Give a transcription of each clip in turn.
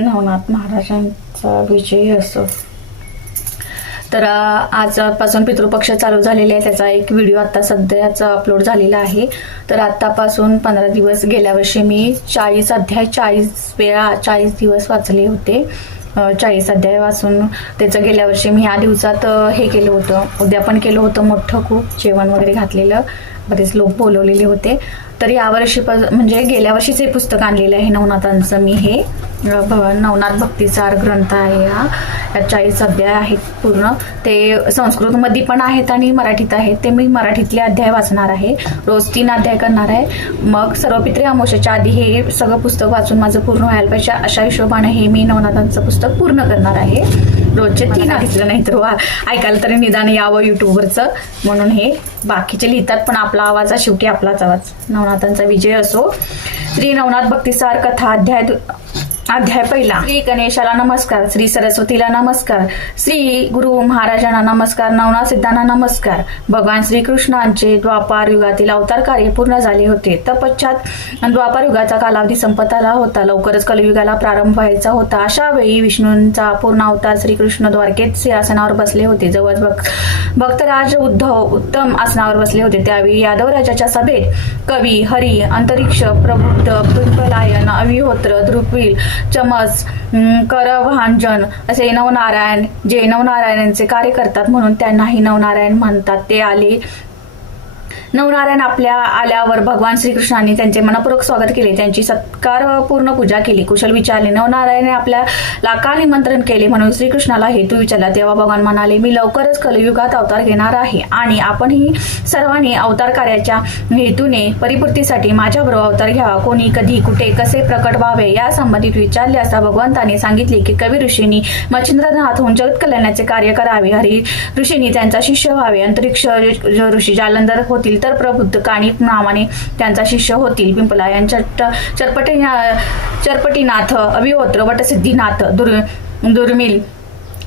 नवनाथ महाराजांचा विजय असो. तर आजपासून पितृपक्ष चालू झालेले आहे. त्याचा एक व्हिडिओ आता सध्याच अपलोड झालेला आहे. तर आतापासून पंधरा दिवस गेल्या वर्षी मी चाळीस अध्याय चाळीस वेळा चाळीस दिवस वाचले होते. चाळीस अध्याय वाचून त्याचं गेल्या वर्षी मी ह्या दिवसात हे केलं होतं. उद्यापन केलं होतं मोठं खूप जेवण वगैरे घातलेलं. बरेच लोक बोलवलेले होते. तर यावर्षी म्हणजे गेल्या वर्षीच हे पुस्तक आणलेलं आहे नवनाथांचं मी हे. नवनाथ भक्तीचार ग्रंथ आहे हा. यात चाळीस अध्याय आहेत पूर्ण. ते संस्कृतमध्ये पण आहेत आणि मराठीत आहेत. ते मी मराठीतले अध्याय वाचणार आहे. रोज तीन अध्याय करणार आहे. मग सर्व पित्रे आधी हे सगळं पुस्तक वाचून माझं पूर्ण व्हायला पाहिजे अशा हिशोबाने हे मी नवनाथांचं पुस्तक पूर्ण करणार आहे. रोजचे तीन घेतलं नाही तर वा ऐकायला तरी निदान यावं युट्यूबवरचं म्हणून हे बाकीचे लिहितात पण आपला आवाज हा शेवटी आपलाच आवाज. नवनाथांचा विजय असो. श्री नवनाथ भक्तिसार कथा अध्याय अध्याय पहिला. श्री गणेशाला नमस्कार श्री सरस्वतीला नमस्कार श्री गुरु महाराजांना नमस्कार नवनाथ सिद्धांना नमस्कार. भगवान श्रीकृष्णांचे द्वापार युगातील अवतार कार्य पूर्ण झाले होते. तपश्चात द्वापार युगाचा कालावधी संपत आला होता. लवकरच कलयुगाला प्रारंभ व्हायचा होता. अशा वेळी विष्णूंचा पूर्ण अवतार श्रीकृष्ण द्वारकेत सिंहासनावर बसले होते. जवळ भक्त भक्तराज उद्धव उत्तम आसनावर बसले होते. त्यावेळी यादव राजाच्या सभेत कवी हरी अंतरिक्ष प्रबुद्ध पिंपलायन अविहोत्र ध्रुपवील चमस करभांजन असे नवनारायण जे नवनारायणांचे कार्य करतात म्हणून त्यांनाही नवनारायण म्हणतात. ते आले नवनारायण आपल्या आल्यावर भगवान श्रीकृष्णांनी त्यांचे मनपूर्वक स्वागत केले त्यांची सत्कार पूर्ण पूजा केली कुशल विचारले. नवनारायणने आपल्याला का निमंत्रण केले म्हणून श्रीकृष्णाला हेतू विचारला. तेव्हा भगवान म्हणाले मी लवकरच कलयुगात अवतार घेणार आहे आणि आपणही सर्वांनी अवतार कार्याच्या हेतूने परिपूर्तीसाठी माझ्याबरोबर अवतार घ्यावा. कोणी कधी कुठे कसे प्रकट व्हावे या संबंधित विचारले असता भगवंताने सांगितले की कवी ऋषींनी मच्छिंद्रनाथ होऊन जगत कल्याणाचे कार्य करावे. हरी ऋषींनी त्यांचा शिष्य व्हावे. अंतरिक्ष ऋषी जालंधर होतील तर प्रबुद्ध काणिक नावाने त्यांचा शिष्य होतील. पिंपला यांच्या चरपटी चरपटीनाथ अभिहोत्र वटसिद्धीनाथ दुर् दुर्मिल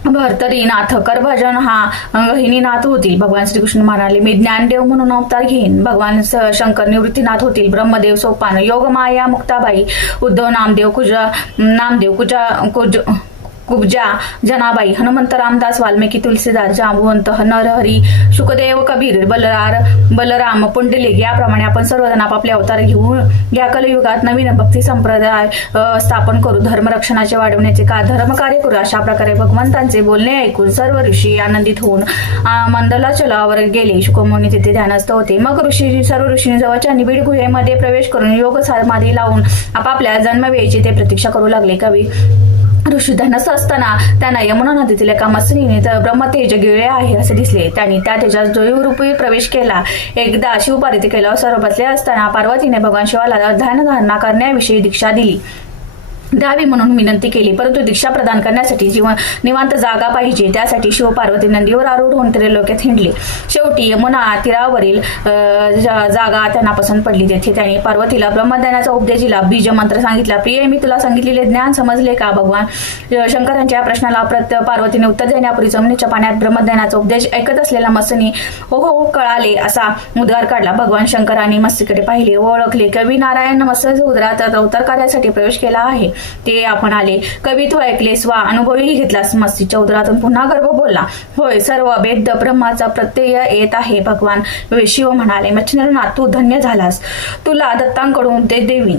भरतरीनाथ करभजन हा गहिनीनाथ होतील. भगवान श्रीकृष्ण म्हणाले मी ज्ञानदेव म्हणून अवतार घेईन. भगवान शंकर निवृत्तीनाथ होतील. ब्रह्मदेव सोपान योगमाया मुक्ताबाई उद्धव नामदेव कुजा नामदेव कुजा कुज कुब्जा जनाबाई हनुमंत रामदास वाल्मिकी तुलसीदास जांबुवंत नरहरी शुकदेव कबीर बलरार बलराम पुंडलिक याप्रमाणे आपण सर्वजण आपापले अवतार घेऊन या कलयुगात नवीन भक्ती संप्रदाय स्थापन करू धर्मरक्षणाचे वाढवण्याचे का धर्मकार्य करू अशा प्रकारे भगवंतांचे बोलणे ऐकून सर्व ऋषी आनंदित होऊन आ, मंदलाचलावर गेले. शुकमुनी तिथे ध्यानस्थ होते. मग ऋषी सर्व ऋषींनी जवळच्या निबिड गुहेमध्ये प्रवेश करून योग समाधी लावून आपापल्या जन्मवेळीची ते प्रतीक्षा करू लागले. कवी ऋषी धनस असताना त्यांना यमुना नदीतील एका मसनीने तर ब्रह्मतेज गिळे आहे असे दिसले. त्यांनी त्या तेजात जोयूरूपी प्रवेश केला. एकदा शिवपार्वती केल्यावर सर्व बसले असताना पार्वतीने भगवान शिवाला ध्यान धारणा करण्याविषयी दीक्षा दिली. द्यावी म्हणून विनंती केली. परंतु दीक्षा प्रदान करण्यासाठी जीवन निवांत जागा पाहिजे. त्यासाठी शिवपार्वती नंदीवर आरूढ होऊन त्रिलोक्यात हिंडले शेवटी यमुना तीरावरील जागा त्यांना पसंत पडली. तेथे त्यांनी पार्वतीला ब्रह्मज्ञानाचा उपदेश दिला. बीज मंत्र सांगितला. प्रिय मी तुला सांगितलेले ज्ञान समजले का? भगवान शंकरांच्या या प्रश्नाला प्रत्य पार्वतीने उत्तर देण्यापूर्वी जमिनीच्या पाण्यात ब्रह्मज्ञानाचा उपदेश ऐकत असलेला मत्स्यनी हो हो कळाले असा उद्गार काढला. भगवान शंकरांनी मस्तीकडे पाहिले. ओळखले. कवी नारायण मस्त उदरात अवतार कार्यासाठी प्रवेश केला आहे. ते आपण आले. कवित्व ऐकलेस वा? अनुभवही घेतलास. मस्तीच्या उदरातून पुन्हा गर्भ बोलला. होय सर्व वेद ब्रह्माचा प्रत्यय येत आहे. भगवान शिव म्हणाले मच्छिंद्रनाथ तू धन्य झालास. तुला दत्तांकडून ते देवी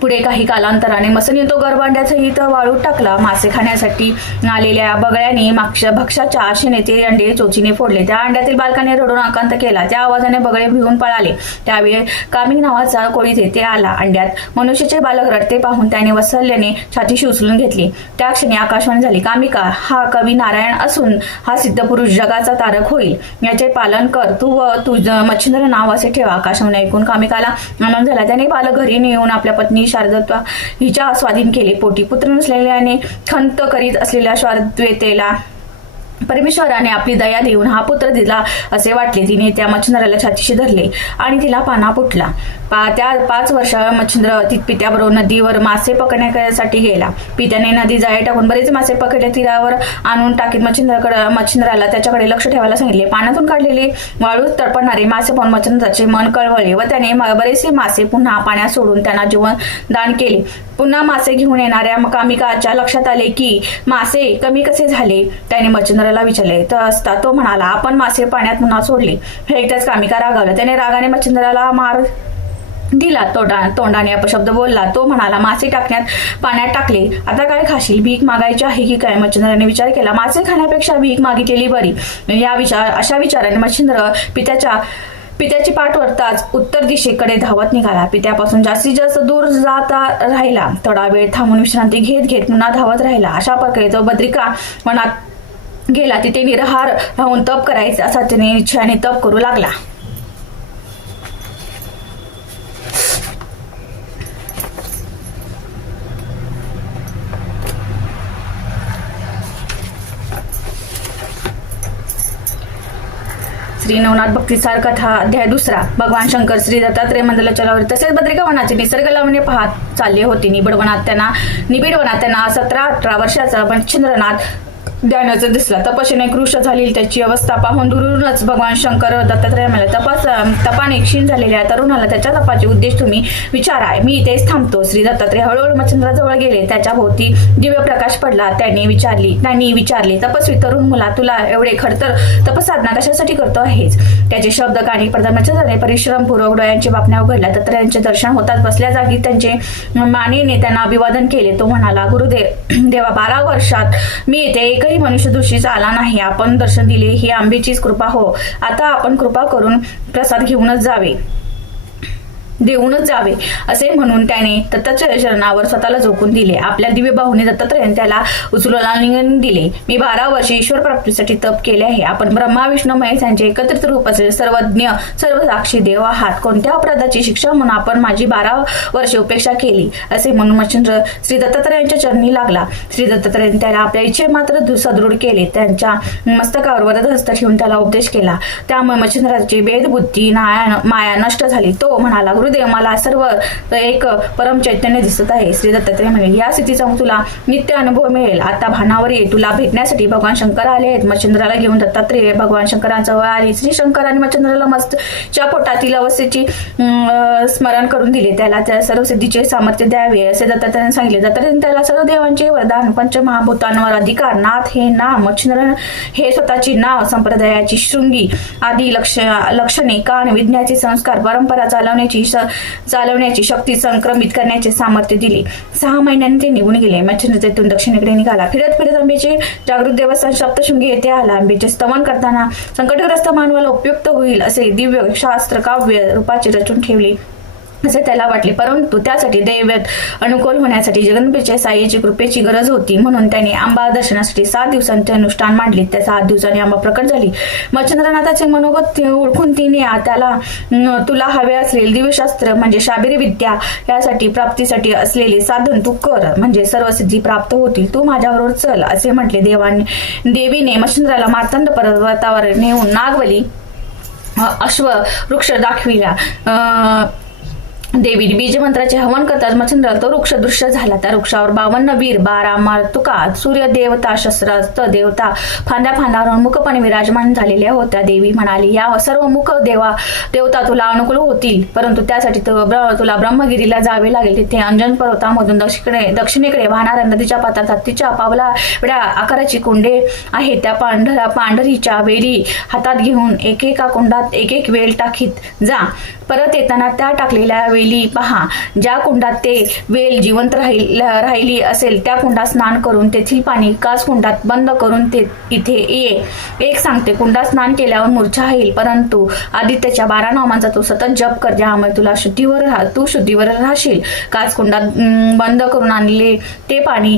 पुढे काही कालांतराने मसनी तो गरबांड्यासहित वाळूत टाकला. मासे खाण्यासाठी आलेल्या बगळ्याने मागच्या भक्ष्याच्या आशेने ते अंडे चोचीने फोडले. त्या अंड्यातील बालकाने रडून आकांत केला. त्या आवाजाने बगळे भिवून पळाले. त्यावेळी कामिंग नावाचा कोळी तेथे आला. अंड्यात मनुष्याचे बालक रडते पाहून त्याने वसल्याने छातीशी उचलून घेतली. त्या क्षणी आकाशवाणी झाली कामिका हा कवी नारायण असून हा सिद्ध पुरुष जगाचा तारक होईल. याचे पालन कर. तू व तुझ मच्छिंद्र नाव असे ठेवा. आकाशवाणी ऐकून कामिकाला आनंद झाला. त्याने बालक घरी नेऊन आपल्या पत्नी शारदत्वा हिच्या स्वाधीन केले. पोटी पुत्र नसलेल्याने खंत करीत असलेल्या शारद्वेतेला परमेश्वराने आपली दया देऊन हा पुत्र दिला असे वाटले. तिने त्या मच्छिंद्राला छातीशी धरले आणि तिला पाना फुटला पा त्या पाच वर्षावर मच्छिंद्र पित्याबरोबर नदीवर मासे पकडण्यासाठी गेला. पित्याने नदी जाळे टाकून बरेच मासे पकडले. तीरावर आणून टाकीत मच्छिंद्राकडे मच्छिंद्राला त्याच्याकडे लक्ष ठेवायला सांगितले. पाण्यातून काढलेले वाळूत तडपडणारे मासे पाहून मच्छिंद्राचे मन कळवळे व त्याने बरेचसे मासे पुन्हा पाण्यात सोडून त्यांना जीवन दान केले. पुन्हा मासे घेऊन येणाऱ्या मकामिकाच्या लक्षात आले की मासे कमी कसे झाले? त्याने मच्छिंद्राला विचारले. तर असता तो म्हणाला आपण मासे पाण्यात पुन्हा सोडले. हे एकदाच कामिका रागावला. त्याने रागाने मच्छिंद्राला मार दिला. तोंडा तोंडाने अपशब्द बोलला. तो म्हणाला मासे टाकण्यात पाण्यात टाकले. आता काय खाशील? भीक मागायची आहे की काय? मच्छिंद्राने विचार केला मासे खाण्यापेक्षा भीक मागितलेली बरी. या विचार अशा विचाराने मच्छिंद्र पित्याच्या पित्याची पाठ वरताच उत्तर दिशेकडे धावत निघाला. पित्यापासून जास्तीत जास्त दूर जाता राहिला. थोडा वेळ थांबून विश्रांती घेत घेत पुन्हा धावत राहिला. अशा प्रकारे तो बद्रिका मनात गेला. तिथे निरहार राहून तप करायचा असा त्याने इच्छाने तप करू लागला. श्री नवनाथ भक्तिसार कथा अध्याय दुसरा. भगवान शंकर श्री दत्तात्रय मंडलाचलावर तसेच बद्रिका वनाचे निसर्ग लावणे पाहत चालले होते. निबिड वनात त्यांना निबिड वनात त्यांना सतरा अठरा वर्षाचा मच्छिंद्रनाथ ध्यानाचं दिसला. तपशीने कृष्ण झालेली त्याची अवस्था पाहून दुरूनच भगवान शंकर दत्तात्रय म्हणाले तपास तपाने क्षीण झालेल्या तरुणाला त्याच्या तपाचे उद्देश तुम्ही विचारा मी इथेच थांबतो. श्री दत्तात्रय हळूहळू मच्छिंद्राजवळ गेले. त्याच्या भोवती दिव्य प्रकाश पडला. त्याने विचारली त्यांनी विचारले तपस्वी तरुण मुला तुला एवढे खडतर तपसाधना कशासाठी करतो आहेस? त्याचे शब्द काणी प्रधानाच्या परिश्रम पूर्वक डोळ्यांचे बापण्या उघडल्या दत्तात्रयांचे दर्शन होतात बसल्या जागी त्यांचे मानेने त्यांना अभिवादन केले. तो म्हणाला गुरुदेव देवा बारा वर्षात मी इथे एक एकही मनुष्य दृष्टीच आला नाही. आपण दर्शन दिले ही आंबेचीच कृपा हो. आता आपण कृपा करून प्रसाद घेऊनच जावे. देऊनच जावे असे म्हणून त्याने दत्ताच्या चरणावर स्वतःला झोकून दिले. आपल्या दिव्य भाऊने दत्तात्रयाने त्याला उचलून दिले. मी बारा वर्षे ईश्वर प्राप्तीसाठी तप केले आहे. आपण ब्रह्मा विष्णू महेश यांचे एकत्रित रूप असलेले सर्वज्ञ सर्व साक्षी देव आहात. कोणत्या अपराधाची शिक्षा म्हणून आपण माझी बारा वर्षे उपेक्षा केली? असे म्हणून मच्छिंद्र श्री दत्तात्रयांच्या चरणी लागला. श्री दत्तात्रयाने त्याला आपल्या इच्छे मात्र सदृढ केले. त्यांच्या मस्तकावर वरद हस्त ठेवून त्याला उपदेश केला. त्यामुळे मच्छिंद्राची भेदबुद्धी नाया माया नष्ट झाली. तो म्हणाला गुरुदेव मला सर्व एक परम चैतन्य दिसत आहे. श्री दत्तात्रय म्हणे या स्थितीचा तुला नित्य अनुभव मिळेल. आता भानावर ये. तुला भेटण्यासाठी भगवान शंकर आले आहेत. मच्छिंद्राला घेऊन दत्तात्रय भगवान शंकरांजवळ आले. श्री शंकर आणि मच्छिंद्राला मस्तच्या पोटातील अवस्थेची स्मरण करून दिले. त्याला त्या सर्व सिद्धीचे सामर्थ्य द्यावे. असे दत्तात्रयाने सांगितले. दत्तात्रयाने त्याला सर्व देवांचे वरदान पंचमहाभूतांवर अधिकार नाथ हे नाम मच्छिंद्र हे स्वतःची नाव संप्रदायाची शृंगी आदी लक्ष लक्षणे कान विज्ञाचे संस्कार परंपरा चालवण्याची चालवण्याची शक्ती संक्रमित करण्याचे सामर्थ्य दिले. सहा महिन्यांनी ते निघून गेले. मच्छिंद्र तेथून दक्षिणेकडे निघाला. फिरत फिरत आंबेचे जागृत देवस्थान सप्तशृंगी येथे आला. आंबेचे स्तवन करताना संकटग्रस्त मानवाला उपयुक्त होईल असे दिव्य शास्त्र काव्य रूपाचे रचून ठेवले. असे त्याला वाटले. परंतु त्यासाठी दैवत अनुकूल होण्यासाठी जगदंबेच्या साईची कृपेची गरज होती. म्हणून त्याने आंबा दर्शनासाठी सात दिवसांचे अनुष्ठान मांडले. त्या सात दिवसांनी आंबा प्रकट झाली. मच्छिंद्रनाथाचे मनोगत ओळखून तिने त्याला तुला हवे असलेले दिव्यशास्त्र म्हणजे शाबिरी विद्या यासाठी प्राप्तीसाठी असलेले साधन तू कर. म्हणजे सर्व सिद्धी प्राप्त होतील. तू माझ्याबरोबर चल असे म्हटले. देवाने देवीने मच्छिंद्राला मार्तंड पर्वतावर नेऊन नागवली अश्व वृक्ष दाखविला. देवी बीज मंत्राचे हवन करताच मच्छिंद्र तो वृक्ष दृश्य झाला. त्या वृक्षावर बावन्न वीर बारा मार्तुका सूर्य देवता शस्त्रास्त्र देवता फांद्या फांद्यावर मुखपणे विराजमान झालेल्या होत्या. देवी म्हणाली या सर्व मुख देवा देवता तुला अनुकूल होतील. परंतु त्यासाठी तुला ब्रह्मगिरीला जावे लागेल. तिथे अंजन पर्वतामधून दक्षिणे दक्षिणेकडे वाहणाऱ्या नदीच्या पात्रात तिच्या पावला एवढ्या आकाराची कुंडे आहेत. त्या पांढरा पांढरीच्या वेली हातात घेऊन एकेका कुंडात एक एक वेल टाकीत जा. परत येताना त्या टाकलेल्या वेली पहा. ज्या कुंडात ते वेल जिवंत राहील राहिली असेल त्या कुंडात स्नान करून तेथील पाणी काच कुंडात बंद करून ते इथे ये. एक सांगते कुंडात स्नान केल्यावर मूर्छा येईल परंतु आदित्यच्या बारा नामांचा तू सतत जप कर ज्यामुळे तुला शुद्धीवर राह तू शुद्धीवर राहशील. काच कुंडात बंद करून आणले ते पाणी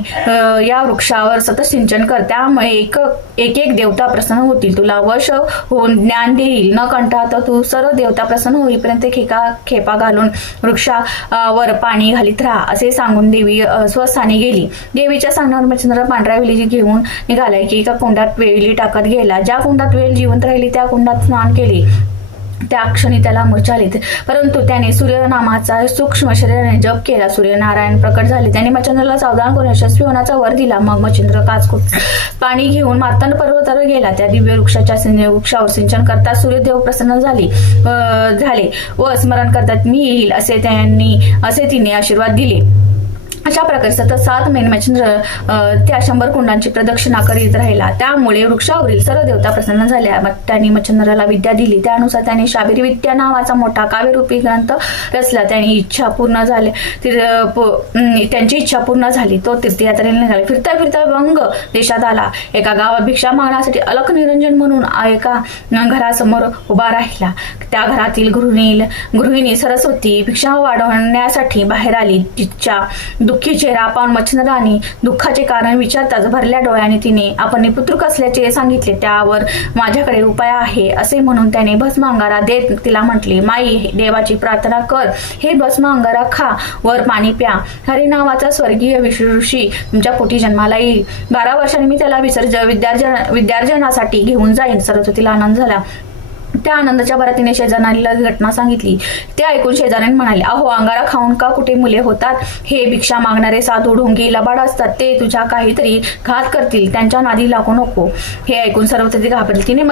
या वृक्षावर सतत सिंचन कर. त्यामुळे एक एक एक देवता प्रसन्न होतील. तुला वश होऊन ज्ञान देईल. न कंटाळता तू सर्व देवता प्रसन्न होईपर्यंत ते खेका खेपा घालून वृक्षावर पाणी घालीत राहा असे सांगून देवी स्वस्थानी गेली. देवीच्या सांगण्यावर मच्छिंद्र पांढऱ्या वेली घेऊन निघालाय की एका कुंडात वेली टाकत गेला. ज्या कुंडात वेल जिवंत राहिली त्या कुंडात स्नान केले. त्या क्षणी त्याला मूर्छा परंतु त्याने सूर्यनामाचा सूक्ष्म शरीराने जप केला. सूर्यनारायण प्रकट झाले. त्याने मच्छिंद्राला सावधान करून यशस्वी होण्याचा वर दिला. मग मच्छिंद्र काचकूट पाणी घेऊन मार्तंड पर्वतावर गेला. त्या दिव्य वृक्षाच्या वृक्षावर सिंचन करता सूर्यदेव प्रसन्न झाले. झाले व स्मरण करतात मी येईल असे त्यांनी असे तिने आशीर्वाद दिले. अशा प्रकारे सतत सात महिने म्हणजे, त्या शंभर कुंडांची प्रदक्षिणा करीत राहिला. त्यामुळे वृक्षावरील सर्व देवता प्रसन्न झाल्या. मग त्यांनी मच्छिंद्राला विद्या दिली. त्यानुसार त्याने शाबिरी विद्या नावाचा मोठा काव्यरूपी ग्रंथ रचला. त्यांनी इच्छा पूर्ण झाली. त्यांची इच्छा पूर्ण झाली. तो तीर्थयात्रेला निघाला. फिरता फिरता वंग देशात आला. एका गावात भिक्षा मागण्यासाठी अलक निरंजन म्हणून एका घरासमोर उभा राहिला. त्या घरातील गृहिणी गृहिणी सरस्वती भिक्षा वाढवण्यासाठी बाहेर आली. तिच्या दुःखी चेहरा पाहून मच्छिंद्राने दुःखाचे कारण विचारताच भरल्या डोळ्याने तिने आपण निपुत्रुक असल्याचे सांगितले त्यावर माझ्याकडे उपाय आहे असे म्हणून त्याने भस्म अंगारा देत तिला म्हटले माई देवाची प्रार्थना कर हे भस्म अंगारा खा वर पाणी प्या हरे नावाचा स्वर्गीय ऋषी तुमच्या पोटी जन्माला येईल. बारा वर्षांनी मी त्याला विसर्ज विद्यार्जन विद्यार्जनासाठी घेऊन जाईन. सरस्वतीला आनंद झाला. त्या आनंदाच्या भरात तिने शेजाऱ्यांना घटना सांगितली. ते ऐकून शेजाऱ्यांनी म्हणाले अहो अंगारा खाऊन का कुठे मुले होतात? हे भिक्षा मागणारे साधू ढोंगी लबाड असतात. ते तुझ्या काहीतरी घात करतील. त्यांच्या नादी लागू नको. हे ऐकून सर्वत्र ती घाबरली. तिने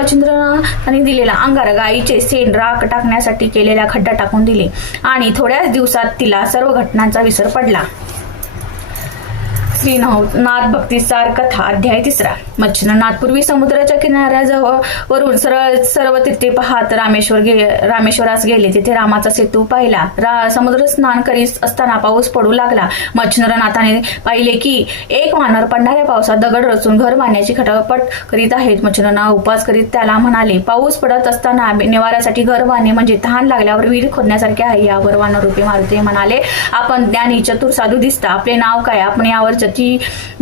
आणि दिलेला अंगारा गायीचे सेन राख टाकण्यासाठी केलेल्या खड्डा टाकून दिले. आणि थोड्याच दिवसात तिला सर्व घटनांचा विसर पडला. श्रीनाथ भक्तीसार कथा अध्याय तिसरा. मच्छिंद्रनाथ पूर्वी समुद्राच्या किनाऱ्याजवळ वरून सरळ सर्व तीर्थे पाहत रामेश्वर गे रामेश्वरास गेले. तिथे रामाचा सेतू पाहिला. रा समुद्र स्नान करीत असताना पाऊस पडू लागला. मच्छिंद्रनाथाने पाहिले की एक वानर पडणाऱ्या पावसात दगड रचून घर बांधण्याची खटापट करीत आहेत. मच्छिंद्रनाथ उपास करीत त्याला म्हणाले पाऊस पडत असताना निवाऱ्यासाठी घर बांधणे म्हणजे तहान लागल्यावर विहीर खोदण्यासारखे आहे. यावर वानर रूपी मारुती म्हणाले आपण ज्ञानी चतुर साधू दिसता. आपले नाव काय? आपण यावर जती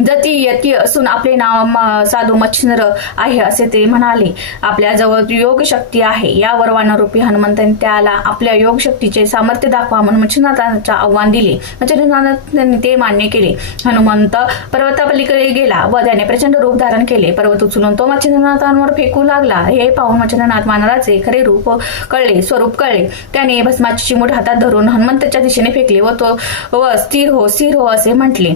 जती यती असून आपले नाव साधू मच्छिंद्र आहे असे ते म्हणाले. आपल्या जवळ योग शक्ती आहे. या वानरूपी हनुमंतांनी त्याला आपल्या योग शक्तीचे सामर्थ्य दाखवा म्हणून मच्छिंद्रनाथांचे आव्हान दिले. मच्छिंद्रनाथांनी ते मान्य केले. हनुमंत पर्वतापलीकडे गेला व त्याने प्रचंड रूप धारण केले. पर्वत उचलून तो मच्छिंद्रनाथांवर फेकू लागला. हे पाहून मच्छिंद्रनाथ वानराचे खरे रूप कळले स्वरूप कळले. त्याने भस्माची चिमूट हातात धरून हनुमंताच्या दिशेने फेकले व तो व स्थिर हो स्थिर हो असे म्हटले.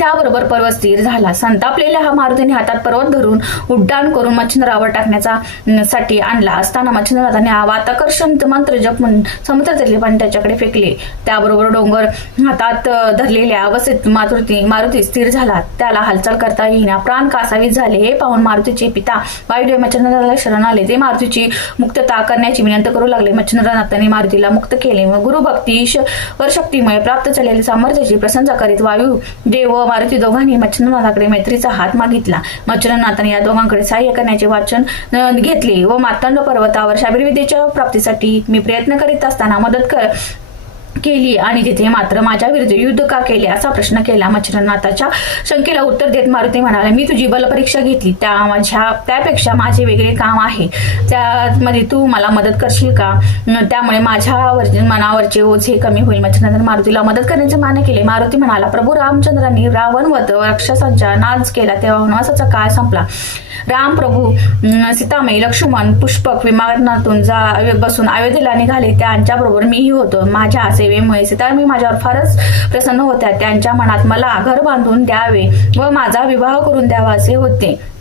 त्याबरोबर पर्वत स्थिर झाला. संतापलेल्या हा मारुतीने हातात पर्वत धरून उड्डाण करून मच्छिंद्रावर टाकण्याचा साठी आणला असताना मच्छिंद्रनाथाने वाताकर्षण मंत्र जप म्हणून समुद्रातले पाणी त्याच्याकडे फेकले. त्याबरोबर डोंगर हातात धरलेल्या अवस्थेत मारुती मारुती स्थिर झाला. त्याला हालचाल करता येईना. प्राण कासावीस झाले हे पाहून मारुतीचे पिता वायुदेव मच्छिंद्रनाथाला शरण आले. ते मारुतीची मुक्तता करण्याची विनंती करू लागले. मच्छिंद्रनाथाने मारुतीला मुक्त केले. व गुरुभक्ती ईश्वर शक्तीमुळे प्राप्त झालेल्या सामर्थ्याची प्रशंसा करीत वायू देव व मारुती दोघांनी मच्छिंद्रनाथाकडे मैत्रीचा हात मागितला. मच्छिंद्रनाथाने या दोघांकडे सहाय्य करण्याचे वाचन घेतले व मातांड पर्वतावर शाबीरविद्येच्या प्राप्तीसाठी मी प्रयत्न करीत असताना मदत कर केली आणि तिथे मात्र माझ्या विरुद्ध युद्ध का केले असा प्रश्न केला. मच्छरनाथाच्या शंकेला उत्तर देत मारुती म्हणाला मी तुझी बलपरीक्षा घेतली. त्या माझ्या त्यापेक्षा माझे वेगळे काम आहे. त्यामध्ये तू मला मदत करशील का? त्यामुळे माझ्यावर मनावरचे ओझे कमी होईल. मच्छिंद्रनाथ मारुतीला मदत करण्याचे मान्य केले. मारुती म्हणाला प्रभू रामचंद्रांनी रावण व राक्षसांचा नाच केला. तेव्हा वनवासाचा काळ संपला. राम प्रभू अं, लक्ष्मण पुष्पक विमानातून जा बसून अयोध्येला निघाले. त्यांच्याबरोबर मीही होतो. माझ्या असे सेवेमुळे सीतारामी माझ्यावर फारच प्रसन्न होत्या. त्यांच्या मनात मला घर बांधून द्यावे व माझा विवाह करून द्यावा असे होते.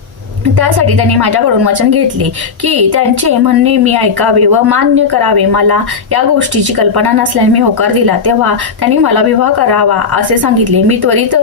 त्यासाठी त्यांनी माझ्याकडून वचन घेतले की त्यांचे म्हणणे मी ऐकावे व मान्य करावे. मला या गोष्टीची कल्पना नसल्याने मी होकार दिला. तेव्हा त्यांनी मला विवाह करावा असे सांगितले. मी त्वरित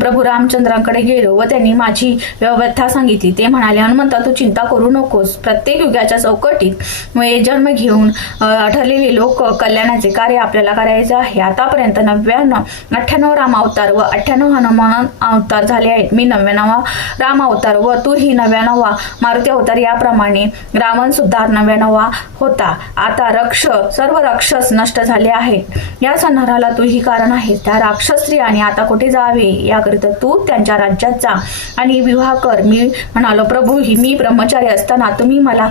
प्रभू रामचंद्रांकडे गेलो व त्यांनी माझी व्यवस्था सांगितली. ते म्हणाले हनुमंता तू चिंता करू नकोस. प्रत्येक युगाच्या चौकटीत जन्म घेऊन ठरलेले लोक कल्याणाचे कार्य आपल्याला करायचे आहे. आतापर्यंत नव्याण्णव अठ्ठ्याण्णव राम अवतार व अठ्ठ्याण्णव हनुमान अवतार झाले आहेत. मी नव्याण्णव राम अवतार व तू ही नव्याण्णवा मारुती अवतार याप्रमाणे रावण सुद्धा नव्याण्णवा होता. आता रक्ष सर्व राक्षस नष्ट झाले आहेत. या संहाराला तू ही कारण आहे. त्या राक्षस स्त्रियाने आता कुठे जावे? याकरिता तू त्यांच्या राज्यात जा आणि विवाह कर. मी म्हणालो प्रभू ही मी ब्रह्मचारी असताना तुम्ही मला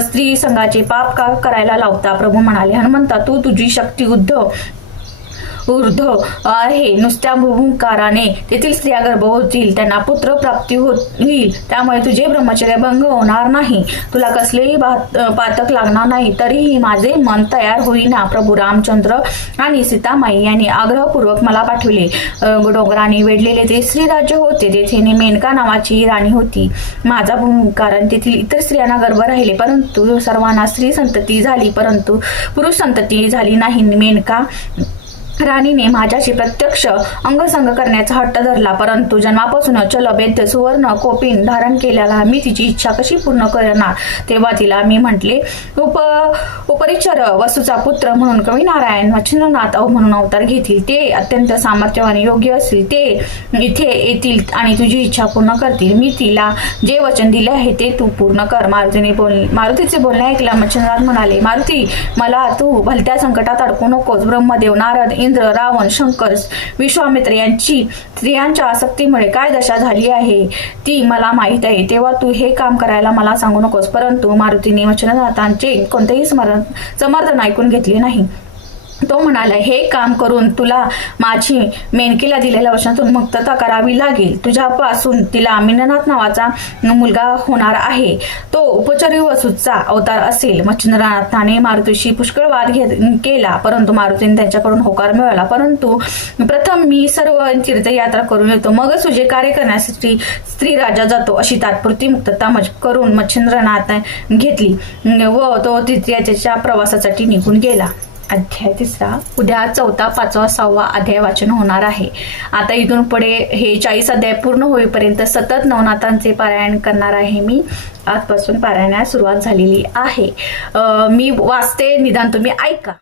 स्त्री संघाचे पाप का करायला लावता? प्रभू म्हणाले. हनुमंता तू तुझी शक्ती उद्धव ऊर्ध आहे. नुसत्या हुंकाराने तेथील स्त्रिया गर्भ होतील त्यांना पुत्र प्राप्ती होईल. त्यामुळे तुझे ब्रह्मचर्य भंग होणार नाही. तुला कसलेही बात- पातक लागणार नाही. तरीही माझे मन तयार होईना. प्रभू रामचंद्र आणि सीतामाई यांनी आग्रहपूर्वक मला पाठवले. डोंगराने वेढलेले ते श्रीराज्य होते तेथे मेनका नावाची राणी होती. माझा कारण तेथील इतर स्त्रियांना गर्भ राहिले. परंतु सर्वांना स्त्री संतती झाली. परंतु पुरुष संतती झाली नाही. मेनका राणीने माझ्याशी प्रत्यक्ष अंगसंग करण्याचा हट्ट धरला परंतु जन्मापासून चलभेद्य सुवर्ण कोपिन धारण केल्याला मी तिची इच्छा कशी पूर्ण करणार? तेव्हा तिला मी म्हटले उप उपरिचर वसूचा पुत्र म्हणून कवी नारायण वचननाथ म्हणून अवतार घेतील. ते अत्यंत सामर्थ्यवान योग्य असतील. ते इथे येतील आणि तुझी इच्छा पूर्ण करतील. मी तिला जे वचन दिले आहे ते तू पूर्ण कर. मारुतीने बोल मारुतीचे बोलणे ऐकला मच्छिंद्रनाथ म्हणाले मारुती मला तू भलत्या संकटात अडकू नकोस. ब्रह्मदेव नारद इंद्र रावण शंकर विश्वामित्र यांची स्त्रियांच्या आसक्तीमुळे काय दशा झाली आहे ती मला माहीत आहे. तेव्हा तू हे काम करायला मला सांगू नकोस परंतु मारुतीने वचनदातांचे कोणतेही स्मरण समर्थन ऐकून घेतले नाही. तो म्हणाला हे काम करून तुला माझी मेनकीला दिलेल्या वचनातून मुक्तता करावी लागेल. तुझ्यापासून तिला मिननाथ नावाचा मुलगा होणार आहे. तो उपचारी वसूचा अवतार असेल. मच्छिंद्रनाथाने मारुतीशी पुष्कळ वाद घेत केला परंतु मारुतीने त्यांच्याकडून होकार मिळाला परंतु प्रथम मी सर्व तीर्थयात्रा करून येतो. मगच तुझे कार्य करण्यासाठी स्त्री राजा जातो अशी तात्पुरती मुक्तता करून मच्छिंद्रनाथ घेतली व तो तीर्थयात्रेच्या प्रवासासाठी निघून गेला. अध्याय तिसरा उद्या चौथा पाचवा सहावा अध्याय वाचन होणार आहे. आता इथून पुढे हे चाळीस अध्याय पूर्ण होईपर्यंत सतत नवनाथांचे पारायण करणार आहे मी. आजपासून पारायणास सुरुवात झालेली आहे. मी वाचते निदान तुम्ही ऐका.